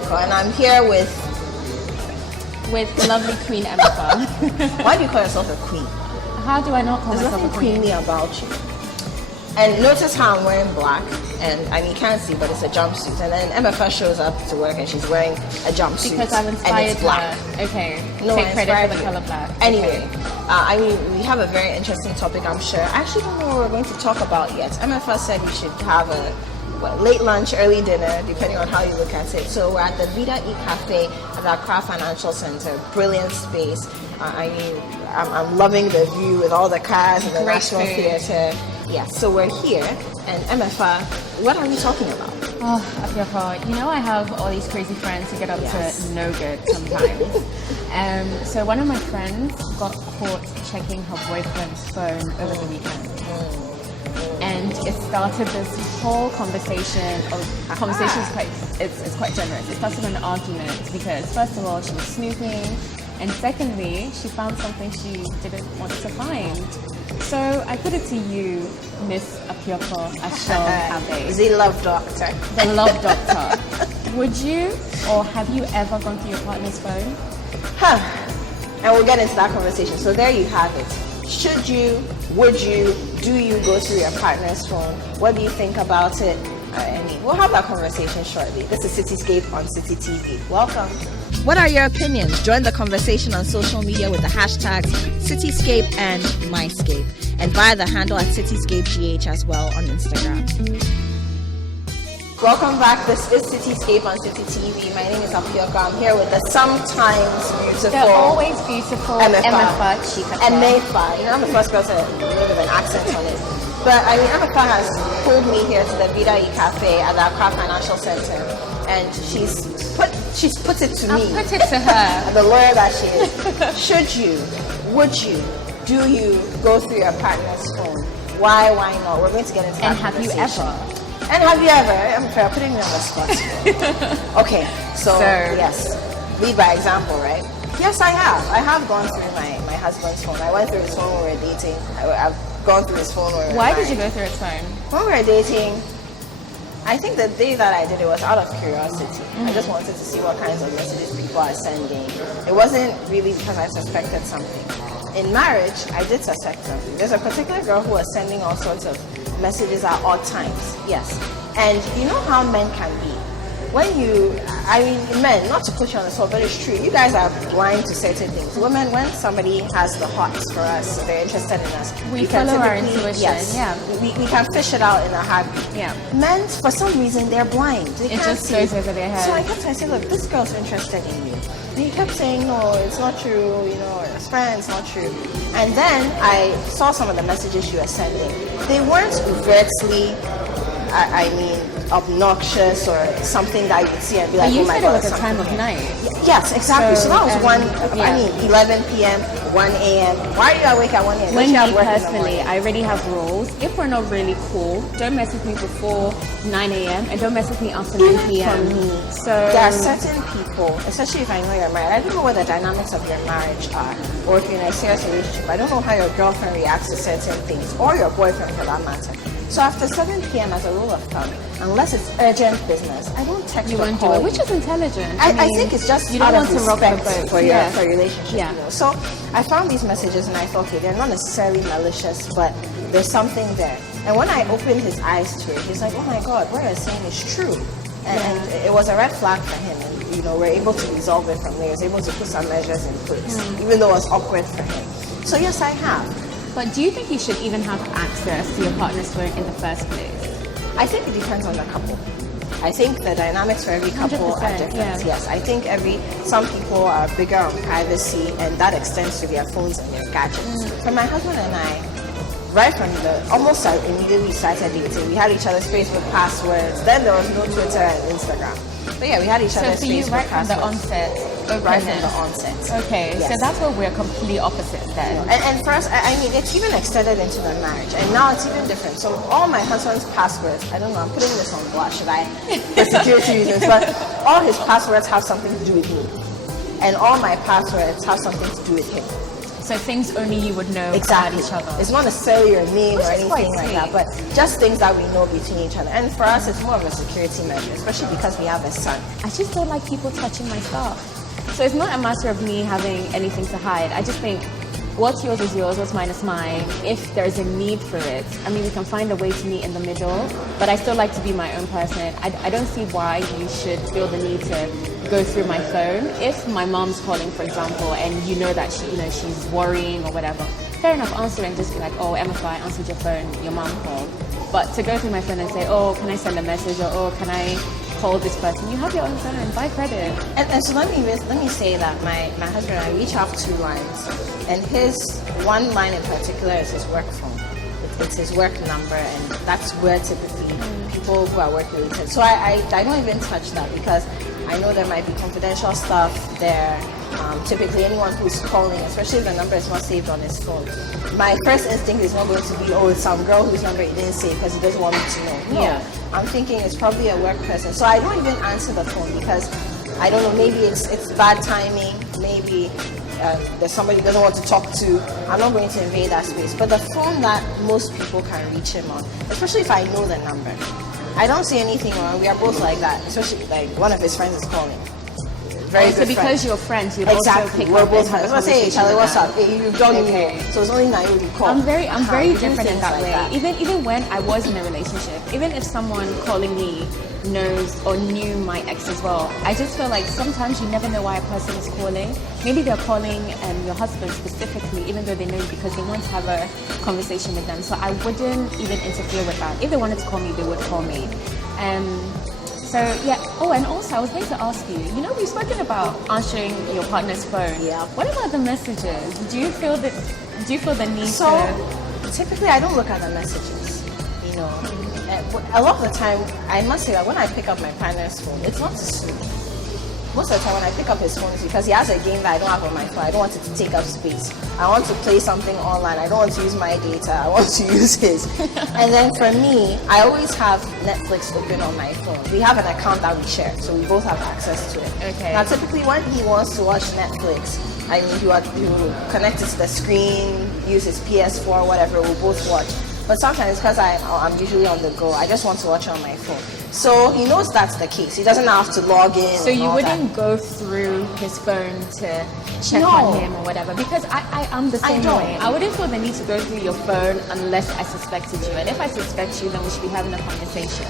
Apiorkor, and I'm here with the lovely Queen Emefa. Why do you call yourself a queen? How do I not call There's myself a nothing queen? queenly about you. And notice how I'm wearing black, and I mean, you can't see, but it's a jumpsuit. And then Emefa shows up to work, and she's wearing a jumpsuit. Because I've and inspired it's black. her. Okay. No, Take I credit inspired for the you. color black. Anyway, Okay. I mean, we have a very interesting topic, I'm sure. I actually don't know what we're going to talk about yet. Emefa said we should have a late lunch, early dinner, depending on how you look at it. So we're at the Vida E Cafe at the Accra Financial Center. Brilliant space. I mean, I'm loving the view with all the cars and the Great National food. Theatre. Yeah, so we're here, and Emefa, what are we talking about? Oh, Apiorkor, you know I have all these crazy friends who get up Yes. to no good sometimes. So one of my friends got caught checking her boyfriend's phone over the weekend. And it started this whole conversation. Conversation is quite generous. It started an argument because first of all she was snooping, and secondly she found something she didn't want to find. So I put it to you, Miss Apiorkor Cafe, The love doctor. the love doctor. Would you or have you ever gone through your partner's phone? And we'll get into that conversation. So there you have it. Should you, would you, do you go through your partner's phone? What do you think about it? I mean, we'll have that conversation shortly. This is Citi Scape on Citi TV. Welcome. What are your opinions? Join the conversation on social media with the hashtags Citi Scape and MyScape, and via the handle at Citi Scape GH as well on Instagram. Welcome back. This is Citi Scape on Citi TV. My name is Apiorkor. I'm here with the sometimes beautiful, They're always beautiful Emefa Chika. Emefa. You know, I'm the first girl to live with an accent on it. But I mean, Emefa has pulled me here to the Vida E Cafe at the Accra Financial Center, and she's put it to me. I'll put it to her. The lawyer that she is. Should you? Would you? Do you go through your partner's phone? Why? Why not? We're going to get into that. And have you conversation. ever? And have you ever? I'm putting you on the spot. Okay, so yes, lead by example, right? Yes, I have. I have gone through my husband's phone. I went through his phone when we were dating. I've gone through his phone when we were Why married. did you go through his phone? When we were dating, I think the day that I did it was out of curiosity. I just wanted to see what kinds of messages people are sending. It wasn't really because I suspected something. In marriage, I did suspect something. There's a particular girl who was sending all sorts of messages at odd times. Yes. And you know how men can be. When men, not to put you on the spot, but it's true, you guys are blind to certain things. Women, when somebody has the hots for us, they're interested in us. We follow our intuition. Yes. Yeah. We can fish it out in a heartbeat. Yeah. Men, for some reason, they're blind. They It can't just see. goes over their head. So I kept saying, look, this girl's interested in you. And he kept saying, no, it's not true, you know, it's fine, it's not true. And then I saw some of the messages she was sending. They weren't overtly, obnoxious or something that you'd see and be like, But you oh my said God, it was a time of night. Yes, exactly. So that was 11 p.m., 1 a.m. Why are you awake at 1 a.m.? When Don't you have me work in the personally, morning? I already have rules. If we're not really cool, don't mess with me before 9 a.m. and don't mess with me after 9 p.m. For me, So there are certain people, especially if I know you're married, I don't know what the dynamics of your marriage are, or if you're in a serious relationship. I don't know how your girlfriend reacts to certain things, or your boyfriend for that matter. So after 7 p.m. as a rule of thumb, unless it's urgent business, I don't text you or won't do call it, you. which is intelligent. I mean, think it's just you don't out want of to rock the respect boat for your relationship. Yeah. You know? So I found these messages and I thought, okay, they're not necessarily malicious, but there's something there. And when I opened his eyes to it, he's like, oh my God, what you're saying is true. And it was a red flag for him. And, you know, we're able to resolve it from there. He was able to put some measures in place, even though it was awkward for him. So yes, I have. But do you think you should even have access to your partner's phone in the first place? I think it depends on the couple. I think the dynamics for every couple are 100%, different. yeah. Yes, I think some people are bigger on privacy, and that extends to their phones and their gadgets. For my husband and I, right from almost immediately started dating, we had each other's Facebook passwords. Then there was no Twitter and Instagram. But yeah, we had each other's So for you, Facebook right from the passwords. onset, Right from openness. the onset. Okay, Yes. so that's where we're completely opposite then. And for us, I mean, it's even extended into the marriage, and now it's even different. So all my husband's passwords, I don't know, I'm putting this on blast, should I? For security reasons, but all his passwords have something to do with me, and all my passwords have something to do with him. So things only you would know Exactly. about each other. It's not necessarily your name Which or is quite anything like sweet. that, but just things that we know between each other. And for us, it's more of a security measure, especially because we have a son. I just don't like people touching my stuff. So it's not a matter of me having anything to hide. I just think what's yours is yours, what's mine is mine. If there's a need for it, I mean, we can find a way to meet in the middle, but I still like to be my own person. I don't see why you should feel the need to go through my phone. If my mom's calling, for example, and you know that she's worrying or whatever, fair enough, answer and just be like, oh, Emefa, I answered your phone, your mom called. But to go through my phone and say, oh, can I send a message, or oh, can I call this person? You have your own phone, buy credit. And so let me say that my husband and I each have 2 lines, and his one line in particular is his work phone. It's his work number, and that's where typically people who are work related. So I don't even touch that because I know there might be confidential stuff there. Typically, anyone who's calling, especially if the number is not saved on his phone, my first instinct is not going to be, oh, it's some girl whose number he didn't save because he doesn't want me to know. No, Yeah. I'm thinking it's probably a work person. So I don't even answer the phone because I don't know, maybe it's bad timing, maybe there's somebody he doesn't want to talk to. I'm not going to invade that space. But the phone that most people can reach him on, especially if I know the number, I don't see anything wrong. We are both like that, especially like one of his friends is calling. Very So good because friend. you're friends, you Exactly. also pick We're up both and have friends. a I was saying, hey, conversation Charlie, with what's them. up? Hey, you've done Okay. me. So it's only now you call. I'm very We do different in things that like way. that. Even when I was in a relationship, even if someone calling me knows or knew my ex as well, I just feel like sometimes you never know why a person is calling. Maybe they're calling your husband specifically, even though they know you because they want to have a conversation with them. So I wouldn't even interfere with that. If they wanted to call me, they would call me. So yeah. Oh, and also I was going to ask you. You know, we've spoken about answering your partner's phone. Yeah. What about the messages? Do you feel the need So to? typically, I don't look at the messages. You know, a lot of the time, I must say that when I pick up my partner's phone, it's not to sleep. Most of the time, when I pick up his phone, it's because he has a game that I don't have on my phone. I don't want it to take up space. I want to play something online. I don't want to use my data. I want to use his. And then for me, I always have Netflix open on my phone. We have an account that we share, so we both have access to it. Okay. Now, typically, when he wants to watch Netflix, I mean, he will connect it to the screen, use his PS4, whatever. We'll both watch. But sometimes, because I'm usually on the go, I just want to watch it on my phone. So he knows that's the case. He doesn't have to log in. So and you all that. wouldn't go through his phone to check No. on him or whatever? Because I am the same don't. way. I wouldn't feel the need to go through your phone unless I suspected you. And if I suspect you, then we should be having a conversation.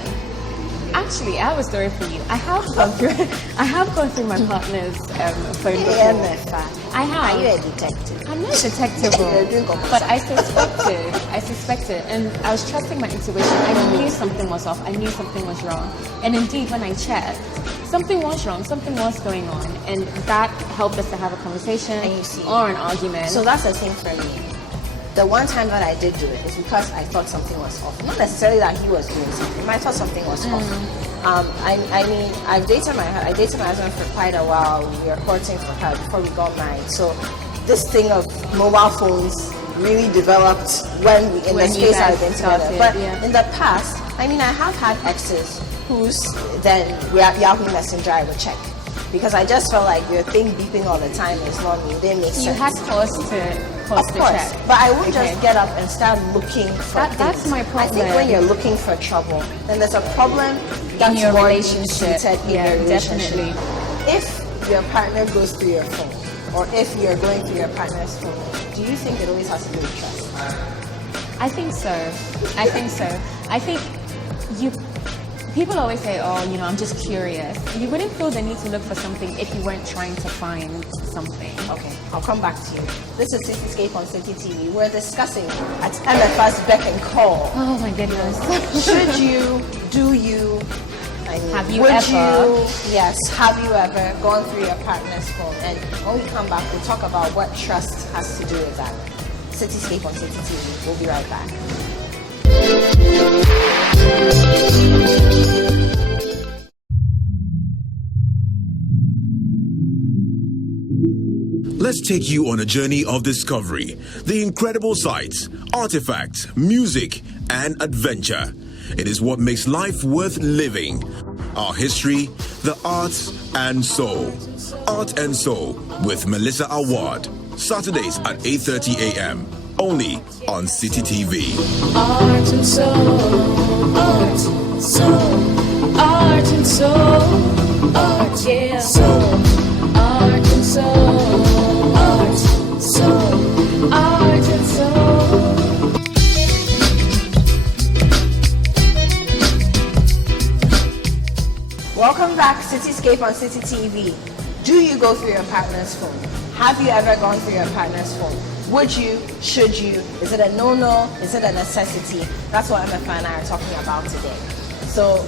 Actually, I have a story for you. I have gone through my partner's phone before. Emefa. I have. Are you a detective? I'm not a detective, You're doing computer but I suspected, and I was trusting my intuition. I knew something was off. I knew something was wrong. And indeed, when I checked, something was wrong. Something was going on, and that helped us to have a conversation And you see. or an argument. So that's the thing for me. The one time that I did do it is because I thought something was off. Not necessarily that he was doing something, but I thought something was off. I mean, I dated my husband for quite a while. We were courting before we got married. So this thing of mobile phones really developed when the you space I've guys been together. started, But yeah. in the past, I mean, I have had exes whose then Yahoo Messenger I would check. Because I just felt like your thing beeping all the time is not me. It didn't make sense. you had cause to Of course, check. but I wouldn't Okay. just get up and start looking for That's things. my I think problem. when you're looking for trouble, then there's a problem that's your more relationship. deep-seated in Yeah, your relationship. definitely. If your partner goes through your phone, or if you're going through your partner's phone, do you think it always has to do with trust? I think so. I think people always say, oh, you know, I'm just curious. You wouldn't feel the need to look for something if you weren't trying to find something. Okay, I'll come back to you. This is Citi Scape on Citi TV. We're discussing at Emefa's beck and call. Oh my goodness. Should you, do you, I mean, Have you would ever? Yes, have you ever gone through your partner's phone? And when we come back, we'll talk about what trust has to do with that. Citi Scape on Citi TV. We'll be right back. Let's take you on a journey of discovery, the incredible sights, artifacts, music, and adventure. It is what makes life worth living. Our history, the arts, and soul. Art and Soul with Melissa Awad. Saturdays at 8:30 a.m. Only on City TV. Art and soul, art, soul, art and soul, art, yeah, soul, art and soul, art, soul, art and soul. Welcome back, Citi Scape on Citi TV. Do you go through your partner's phone? Have you ever gone through your partner's phone? Would you? Should you? Is it a no-no? Is it a necessity? That's what Emefa and I are talking about today. So,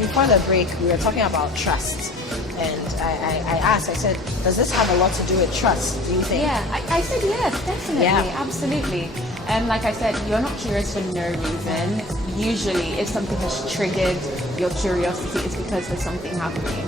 before the break, we were talking about trust. And I asked, I said, does this have a lot to do with trust, do you think? Yeah, I said yes, definitely, Yeah. Absolutely. And like I said, you're not curious for no reason. Usually, if something has triggered your curiosity, it's because there's something happening.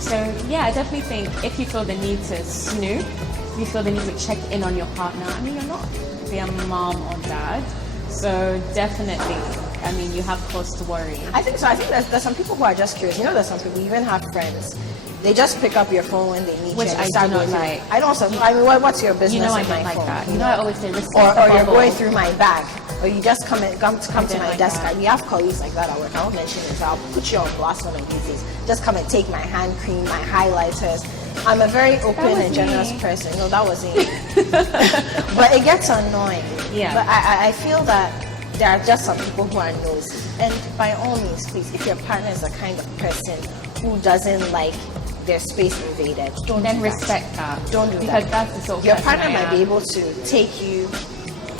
So yeah, I definitely think if you feel the need to snoop, if you feel the need to check in on your partner, I mean, you're not their mom or dad, so definitely, I mean, you have cause to worry. I think so. I think there's some people who are just curious. You know, there's some people, even have friends. They just pick up your phone when they meet Which you. And I they start do not going through- like. I don't. I mean, what's your business? You know I with don't my like phone? that. You know I always say respect Or the you're bubble. going through my bag, or you just come to I my don't like desk. that. We have colleagues like that at work. I won't mention it, so I'll put you on blast one of these days. Just come and take my hand cream, my highlighters. I'm a very open was and generous me. person. No, that wasn't you. But it gets annoying. Yeah. But I feel that there are just some people who are nosy. And by all means, please, if your partner is the kind of person who doesn't like their space invaded, don't Then do that. respect that. Don't do because that. that's the sort of Your person partner I might am. be able to take you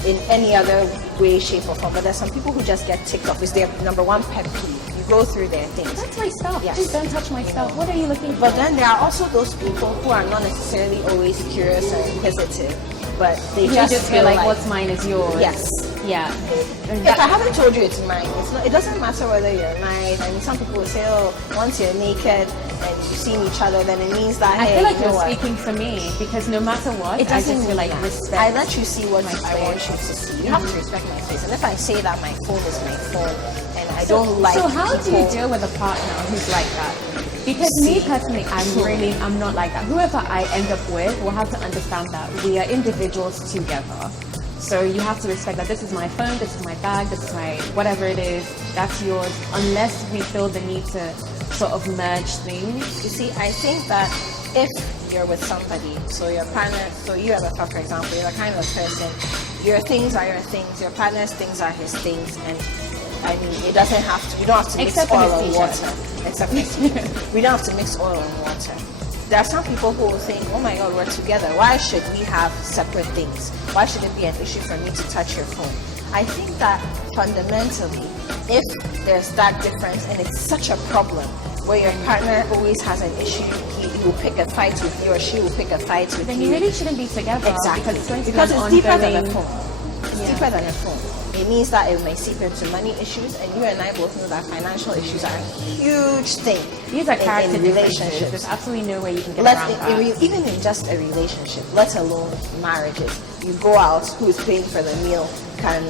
in any other way, shape, or form, but there's some people who just get ticked off. It's their number one pet peeve. You go through their things. That's my stuff. Yes. Please don't touch my stuff. What are you looking for? But then there are also those people who are not necessarily always curious or inquisitive, but they you just feel like like what's mine is yours. yes. Yeah. If I haven't told you it's mine, it doesn't matter whether you're married. I mean, some people will say, oh, once you're naked and you've seen each other, then it means that, I hey, feel like you know you're what? speaking for me because no matter what, It I doesn't just feel like mean that. respect. I let you see what I space. want you to see. You have to respect my space. And if I say that my phone is my phone and I don't like So how do you people- deal with a partner who's like that? Because me personally, I'm not like that. Whoever I end up with will have to understand that we are individuals together. So you have to respect that this is my phone, this is my bag, this is my whatever it is, that's yours, unless we feel the need to sort of merge things. You see, I think that if you're with somebody, so your partner, so you have a friend, for example, you're the kind of person, your things are your things, your partner's things are his things, and I mean, it doesn't have to, we don't have to mix Except for oil his and t-shirt. water. Except we don't have to mix oil and water. There are some people who will think, oh my God, we're together. Why should we have separate things? Why should it be an issue for me to touch your phone? I think that fundamentally, if there's that difference and it's such a problem where your partner always has an issue, he will pick a fight with you or she will pick a fight with Then you. you really shouldn't be together. Exactly. Because Because it's deeper than a ongoing- phone. It's Yeah. deeper than a phone. It means that it may seep into money issues, and you and I both know that financial issues are a huge thing. These are in character differences. relationships. There's absolutely no way you can get Let's around that. even in just a relationship, let alone marriages. You go out, who's paying for the meal can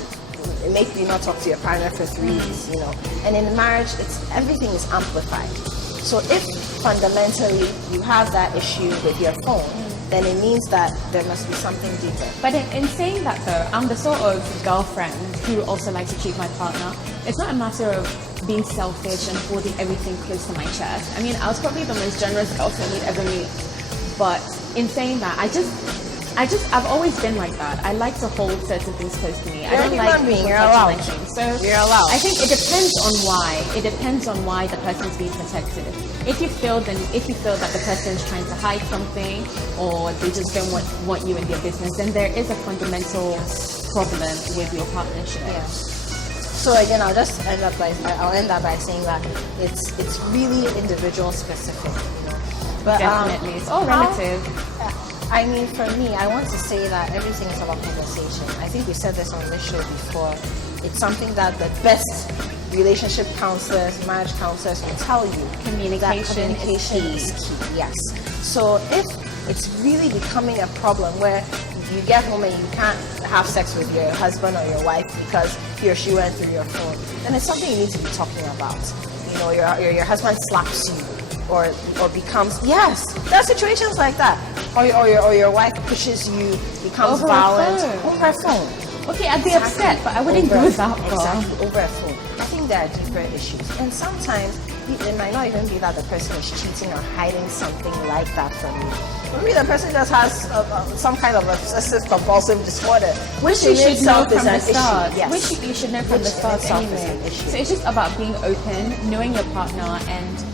make you not talk to your partner for 3 weeks, you know. And in marriage, it's everything is amplified. So if fundamentally you have that issue with your phone, then it means that there must be something deeper. But in saying that though, I'm the sort of girlfriend who also likes to treat my partner. It's not a matter of being selfish and holding everything close to my chest. I mean, I was probably the most generous girlfriend you'd ever meet. But in saying that, I've always been like that. I like to hold certain things close to me. I You're a don't human like being, people you're touching my allowed. things. So You're allowed. I think it depends on why. It depends on why the person's being protected. If you feel that the person's trying to hide something or they just don't want you in their business, then there is a fundamental problem with your partnership. Yeah. So again, I'll end up by saying that it's really individual specific, you know. But Definitely. It's all relative. I mean, for me, I want to say that everything is about conversation. I think we said this on this show before. It's something that the best relationship counselors, marriage counselors will tell you. Communication That is is key. Yes. So if it's really becoming a problem where you get home and you can't have sex with your husband or your wife because he or she went through your phone, then it's something you need to be talking about. You know, your husband slaps you or becomes, yes, there are situations like that. or your wife pushes you, becomes Over a violent phone. over a phone. Okay, I'd be upset, but I wouldn't go that far. Exactly, over a phone. I think there are deeper issues. And sometimes it might not even be that the person is cheating or hiding something like that from you. Maybe the person just has some kind of obsessive compulsive disorder. Which you should know from the start. Yes. Which you should know from the start anyway. So it's just about being open, knowing your partner, and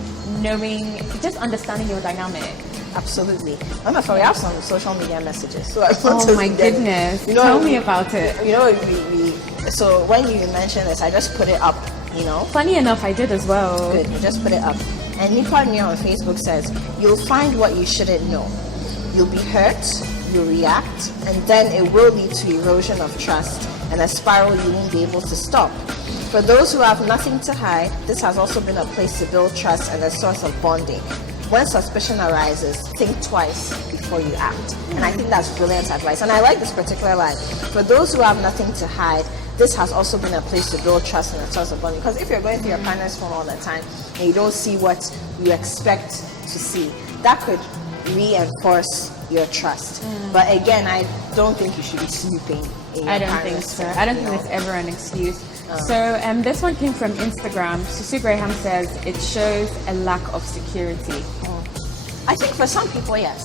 just understanding your dynamic. Absolutely. I'm afraid we have some social media messages. So Oh my goodness. Tell me about it. You know, so when you mentioned this, I just put it up, you know. Funny enough, I did as well. Good, you just put it up. And Nipa Nia on Facebook says, you'll find what you shouldn't know. You'll be hurt, you'll react, and then it will lead to erosion of trust and a spiral you won't be able to stop. For those who have nothing to hide, this has also been a place to build trust and a source of bonding. When suspicion arises, think twice before you act. And I think that's brilliant advice. And I like this particular line. For those who have nothing to hide, this has also been a place to build trust and a source of bonding. Because if you're going through your partner's phone all the time and you don't see what you expect to see, that could reinforce your trust. But again, I don't think you should be snooping in your I don't think so. I don't think there's ever an excuse. So this one came from Instagram. Susu Graham says it shows a lack of security. I think for some people, yes.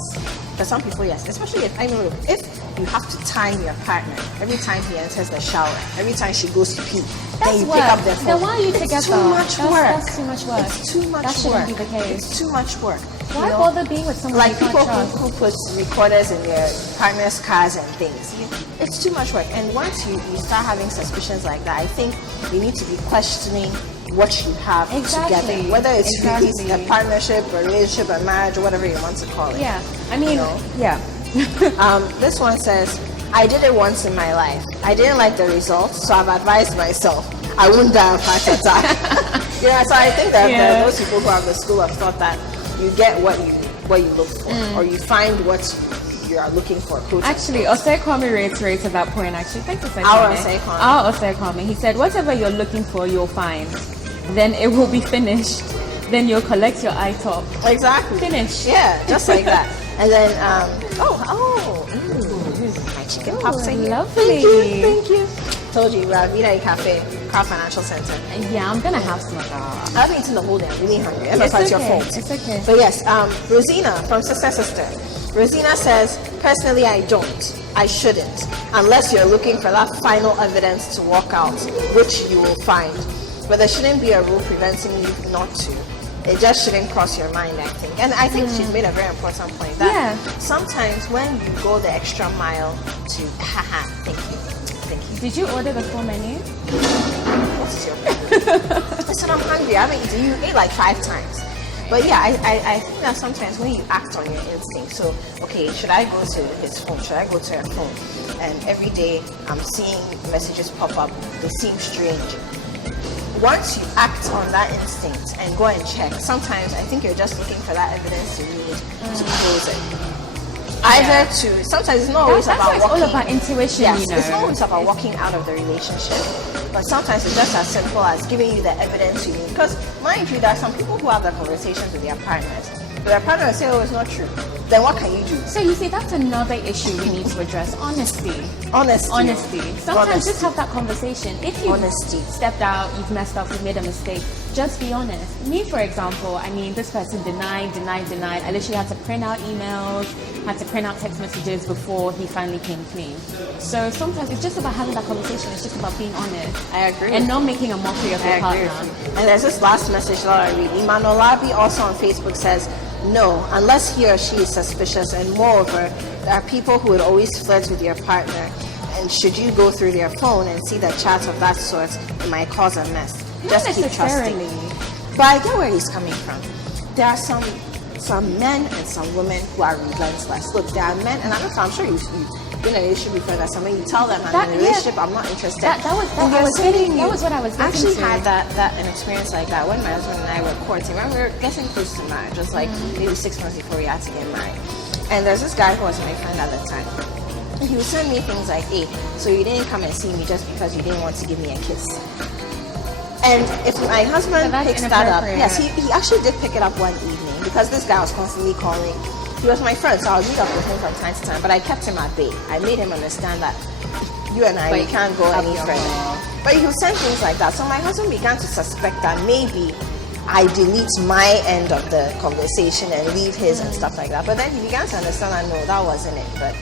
For some people, yes. Especially if you have to time your partner every time he enters the shower, every time she goes to pee, then you pick up their phone. Then why are you together? It's too much work. That's too much work. It's too much that shouldn't work. be the case. It's too much work. Why bother being with someone like you can't people trust? who put recorders in their partner's cars and things? It's too much work. And once you start having suspicions like that, I think you need to be questioning what you have together, whether it's really a partnership, a relationship, a marriage, or whatever you want to call it. Yeah, I mean, yeah. This one says, I did it once in my life. I didn't like the results, so I've advised myself I wouldn't die of heart attack. So I think that there are those people who have the school of thought that you get what you look for, or you find what you are looking for. Actually, Osei Kwame reiterated that point. Actually, thanks for saying Our Osei Kwame. He said, whatever you're looking for, you'll find. Then it will be finished. Then you'll collect your top. Exactly. Finish. Yeah, just like that. And then, my chicken pops are here. Lovely. Thank you. Told you, Vida Cafe, Car Financial Center. Yeah, I'm gonna have some of that. I haven't eaten the whole day. I'm really hungry. It's your fault. It's okay. But yes, Rosina from Sister. Rosina says, personally, I don't. I shouldn't. Unless you're looking for that final evidence to walk out, which you will find. But there shouldn't be a rule preventing you not to. It just shouldn't cross your mind, I think. And I think she's made a very important point. That sometimes when you go the extra mile to, thank you. Did you order the full menu? What is your problem? Listen, I'm hungry. I haven't eaten. You ate like 5 times. But yeah, I think that sometimes when you act on your instinct, so, okay, should I go to his phone? Should I go to her phone? And every day I'm seeing messages pop up. They seem strange. Once you act on that instinct and go and check, sometimes I think you're just looking for that evidence you need to close it. Sometimes it's not always about walking. It's all about intuition, yes, you know. It's not always about walking out of the relationship. But sometimes it's just as simple as giving you the evidence you need. Because mind you, there are some people who have the conversations with their partners. But their partner will say, oh, it's not true. Then what can you do? So you see, that's another issue we need to address. Honesty. Sometimes just have that conversation. If you stepped out, you've messed up, you've made a mistake, just be honest. Me, for example, I mean, this person denied. I literally had to print out emails, had to print out text messages before he finally came clean. So sometimes it's just about having that conversation. It's just about being honest. I agree. And not making a mockery of your partner. And there's this last message that I read. Imanolabi also on Facebook says, no, unless he or she is suspicious, and moreover, there are people who would always flirt with your partner, and should you go through their phone and see the chats of that sort, it might cause a mess. Just keep trusting. But I get where he's coming from. There are some men and some women who are relentless. Look, there are men, and I'm sure you've been in a relationship before that someone you tell them I'm in a relationship, I'm not interested. That was what I was getting to. I actually had an experience like that when my husband and I were courting. When we were getting close to marriage, just like maybe 6 months before we had to get married. And there's this guy who was my friend at the time. And he would send me things like, hey, so you didn't come and see me just because you didn't want to give me a kiss. And if my husband picks that up, yes, he actually did pick it up one evening because this guy was constantly calling he was my friend, so I would meet up with him from time to time, but I kept him at bay. I made him understand that you and I, we can't go any further. But he would send things like that. So my husband began to suspect that maybe I delete my end of the conversation and leave his and stuff like that. But then he began to understand that no, that wasn't it. But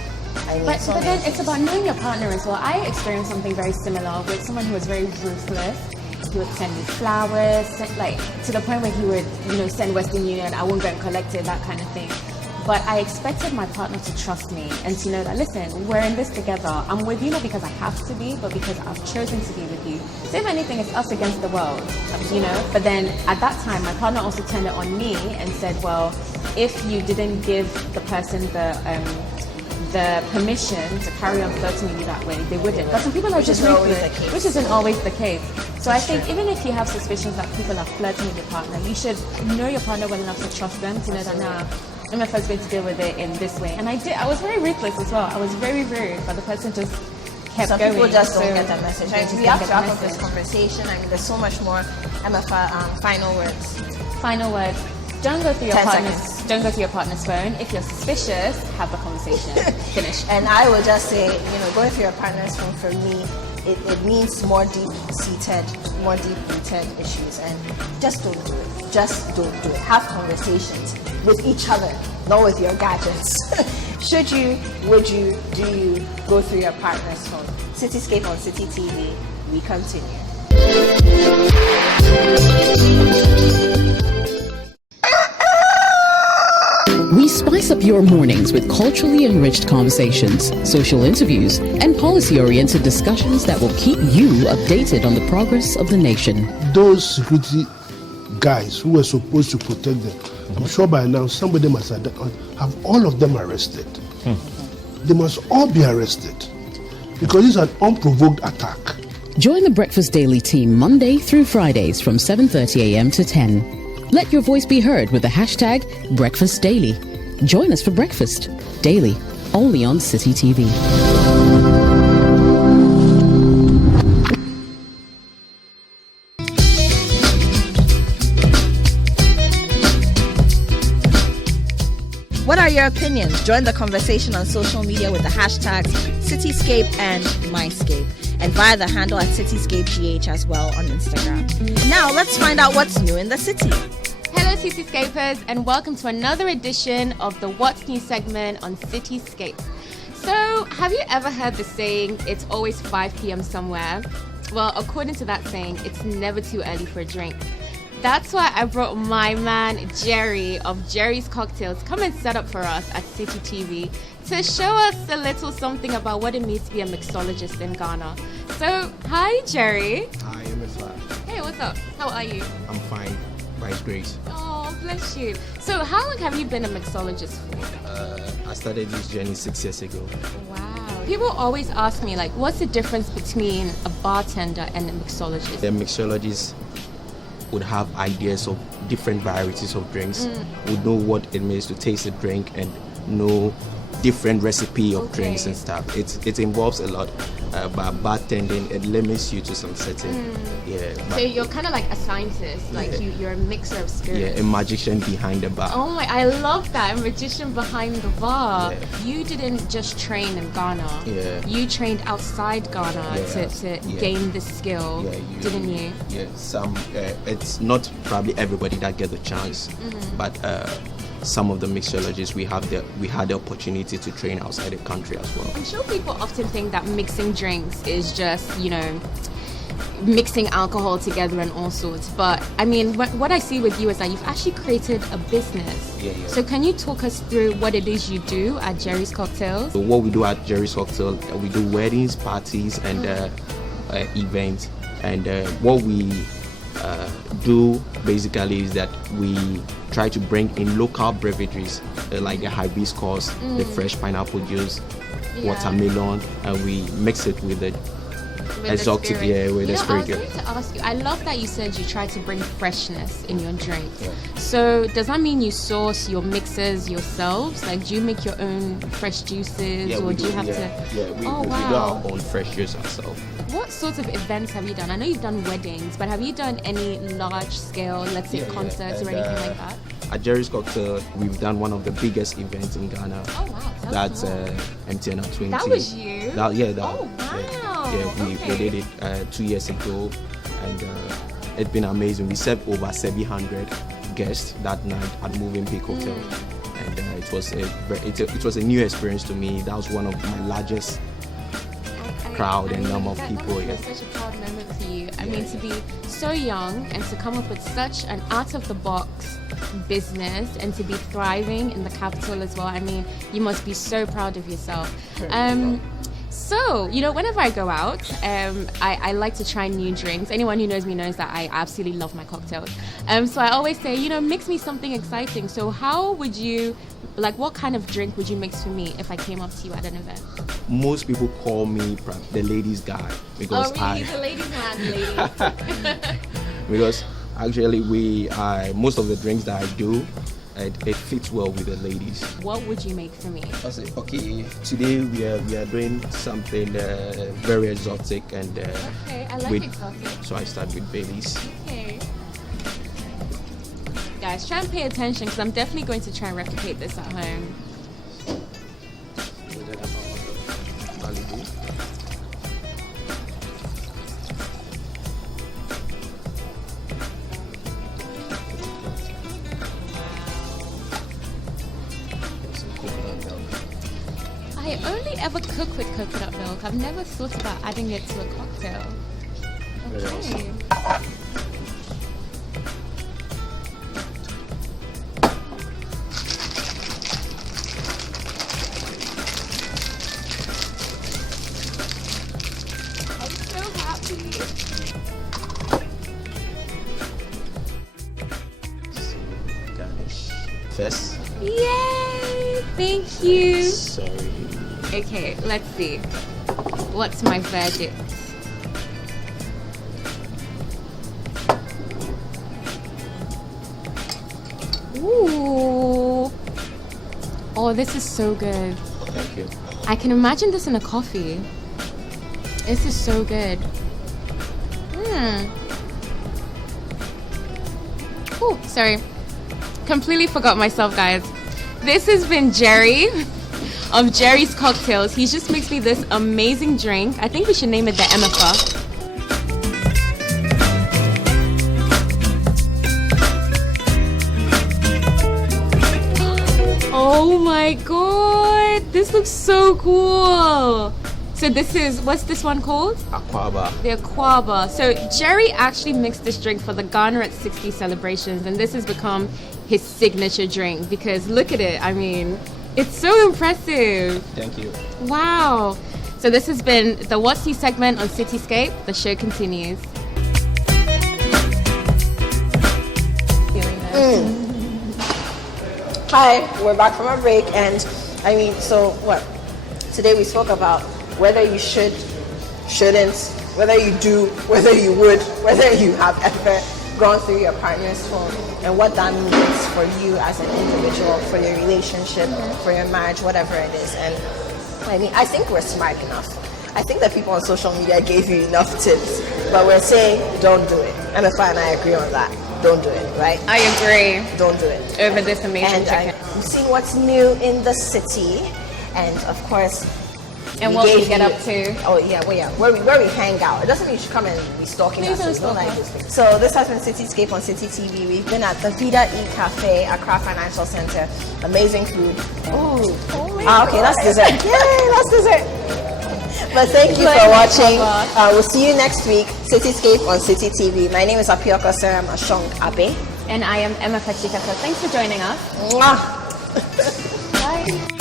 I mean, But then it's about knowing your partner as well. I experienced something very similar with someone who was very ruthless. He would send me flowers, like to the point where he would, send Western Union, I won't go and collect it, that kind of thing. But I expected my partner to trust me and to know that, listen, we're in this together. I'm with you not because I have to be, but because I've chosen to be with you. So if anything, it's us against the world, But then at that time, my partner also turned it on me and said, well, if you didn't give the person the permission to carry on flirting with you that way, they wouldn't. But some people are just ruthless, which isn't always the case. So I think even if you have suspicions that people are flirting with your partner, you should know your partner well enough to trust them to know that now Emefa's going to deal with it in this way. And I did. I was very ruthless as well. I was very rude, but the person just kept Some going. people just don't get the message. They just We don't have to get the wrap up this message. conversation. I mean, there's so much more. Emefa, final words. Final words. Don't go through your 10 partner's. seconds. Don't go through your partner's phone. If you're suspicious, have the conversation. Finish. And I would just say, going through your partner's phone for me, it means more deep-rooted issues. And just don't do it. Just don't do it. Have conversations with each other, not with your gadgets. Should you, would you, do you go through your partner's phone? Citi Scape on Citi TV. We continue. We spice up your mornings with culturally enriched conversations, social interviews, and policy-oriented discussions that will keep you updated on the progress of the nation. Those security guys who were supposed to protect them, I'm sure by now somebody must have all of them arrested. They must all be arrested because it's an unprovoked attack. Join the Breakfast Daily team Monday through Fridays from 7:30 a.m. to 10. Let your voice be heard with the hashtag Breakfast Daily. Join us for breakfast daily, only on Citi TV. What are your opinions? Join the conversation on social media with the hashtags Citi Scape and MyScape, and via the handle at Citi Scape GH as well on Instagram. Now let's find out what's new in the city. Hello, Citi Scapers, and welcome to another edition of the What's New segment on Citi Scape. So, have you ever heard the saying, it's always 5 p.m. somewhere? Well, according to that saying, it's never too early for a drink. That's why I brought my man Jerry of Jerry's Cocktails come and set up for us at Citi TV to show us a little something about what it means to be a mixologist in Ghana. So, hi Jerry. Hi, Emefa. Hey, what's up? How are you? I'm fine, by His grace. Oh, bless you. So, how long have you been a mixologist for? I started this journey 6 years ago. Wow. People always ask me, like, what's the difference between a bartender and a mixologist? The mixologist would have ideas of different varieties of drinks, would know what it means to taste a drink and know different recipe of drinks and stuff. It involves a lot, but bartending, it limits you to some certain, So you're kind of like a scientist, like you're a mixer of spirits. a magician behind the bar. Oh my, I love that, a magician behind the bar. Yeah. You didn't just train in Ghana. Yeah. You trained outside Ghana to gain this skill, didn't you? Yeah, it's not probably everybody that get the chance, but some of the mixologists we had the opportunity to train outside the country as well. I'm sure people often think that mixing drinks is just, mixing alcohol together and all sorts. But I mean, what I see with you is that you've actually created a business. Yeah. So can you talk us through what it is you do at Jerry's Cocktails? So what we do at Jerry's Cocktail, we do weddings, parties, and events. And what we do basically is that we try to bring in local beverages like the hibiscus, the fresh pineapple juice, watermelon, and we mix it with the exotic, with the spirit. I was going to ask you, I love that you said you try to bring freshness in your drinks. So does that mean you source your mixes yourselves? Like, do you make your own fresh juices, or do you have to? We do our own fresh juice ourselves. What sorts of events have you done? I know you've done weddings, but have you done any large scale, let's say concerts or anything like that? at Jerry's Cocktail, we've done one of the biggest events in Ghana. Oh wow, That's MTN 20. That was you? Oh, wow. Wow. We did it 2 years ago, and it's been amazing. We served over 700 guests that night at Moving Peak Hotel, and it was a new experience to me. That was one of my largest crowd and number of people. That must be such a proud moment for you. I mean, to be so young and to come up with such an out-of-the-box business and to be thriving in the capital as well. I mean, you must be so proud of yourself. So, you know, whenever I go out, I like to try new drinks. Anyone who knows me knows that I absolutely love my cocktails. So I always say, you know, mix me something exciting. So how would you, like, what kind of drink would you mix for me if I came up to you at an event? Most people call me the ladies guy because the ladies man, because actually most of the drinks that I do, it fits well with the ladies. What would you make for me? I say, okay, today we are doing something very exotic and Okay, I like exotic. So I start with Baileys. Okay. Guys, try and pay attention because I'm definitely going to try and replicate this at home. I only ever cook with coconut milk. I've never thought about adding it to a cocktail. Okay. I'm so happy. Garnish first. Yay! Thank you. Sorry. Okay, let's see. What's my verdict? Ooh. Oh, this is so good. Thank you. I can imagine this in a coffee. This is so good. Oh, sorry. Completely forgot myself, guys. This has been Jerry of Jerry's Cocktails. He just makes me this amazing drink. I think we should name it the Emefa. Oh my god, this looks so cool. So this is, what's this one called? Aquaba. The Aquaba. So Jerry actually mixed this drink for the Ghana at 60 celebrations, and this has become his signature drink because look at it. I mean, it's so impressive. Thank you. Wow. So this has been the What's New segment on Citi Scape. The show continues. Hi, we're back from our break, and I mean, so what? Today we spoke about whether you should, shouldn't, whether you do, whether you would, whether you have ever gone through your partner's phone, and what that means for you as an individual, for your relationship, for your marriage, whatever it is. And I mean, I think we're smart enough. I think that people on social media gave you enough tips, but we're saying don't do it. Emefa and I agree on that. Don't do it, right? I agree. Don't do it. Over this amazing And chicken. we've seen what's new in the city, and of course, And what we get up to. Oh yeah, well yeah, where we hang out. It doesn't mean you should come and be stalking Please us. don't Don't stalk like us. this. So this has been Citi Scape on Citi TV. We've been at the Vida E Cafe, Accra Financial Center. Amazing food. Ooh. Okay, that's dessert. Yay, that's dessert. But thank you for watching. We'll see you next week. Citi Scape on Citi TV. My name is Apiorkor and Emefa. And I am Emefa. So thanks for joining us. Mwah. Bye.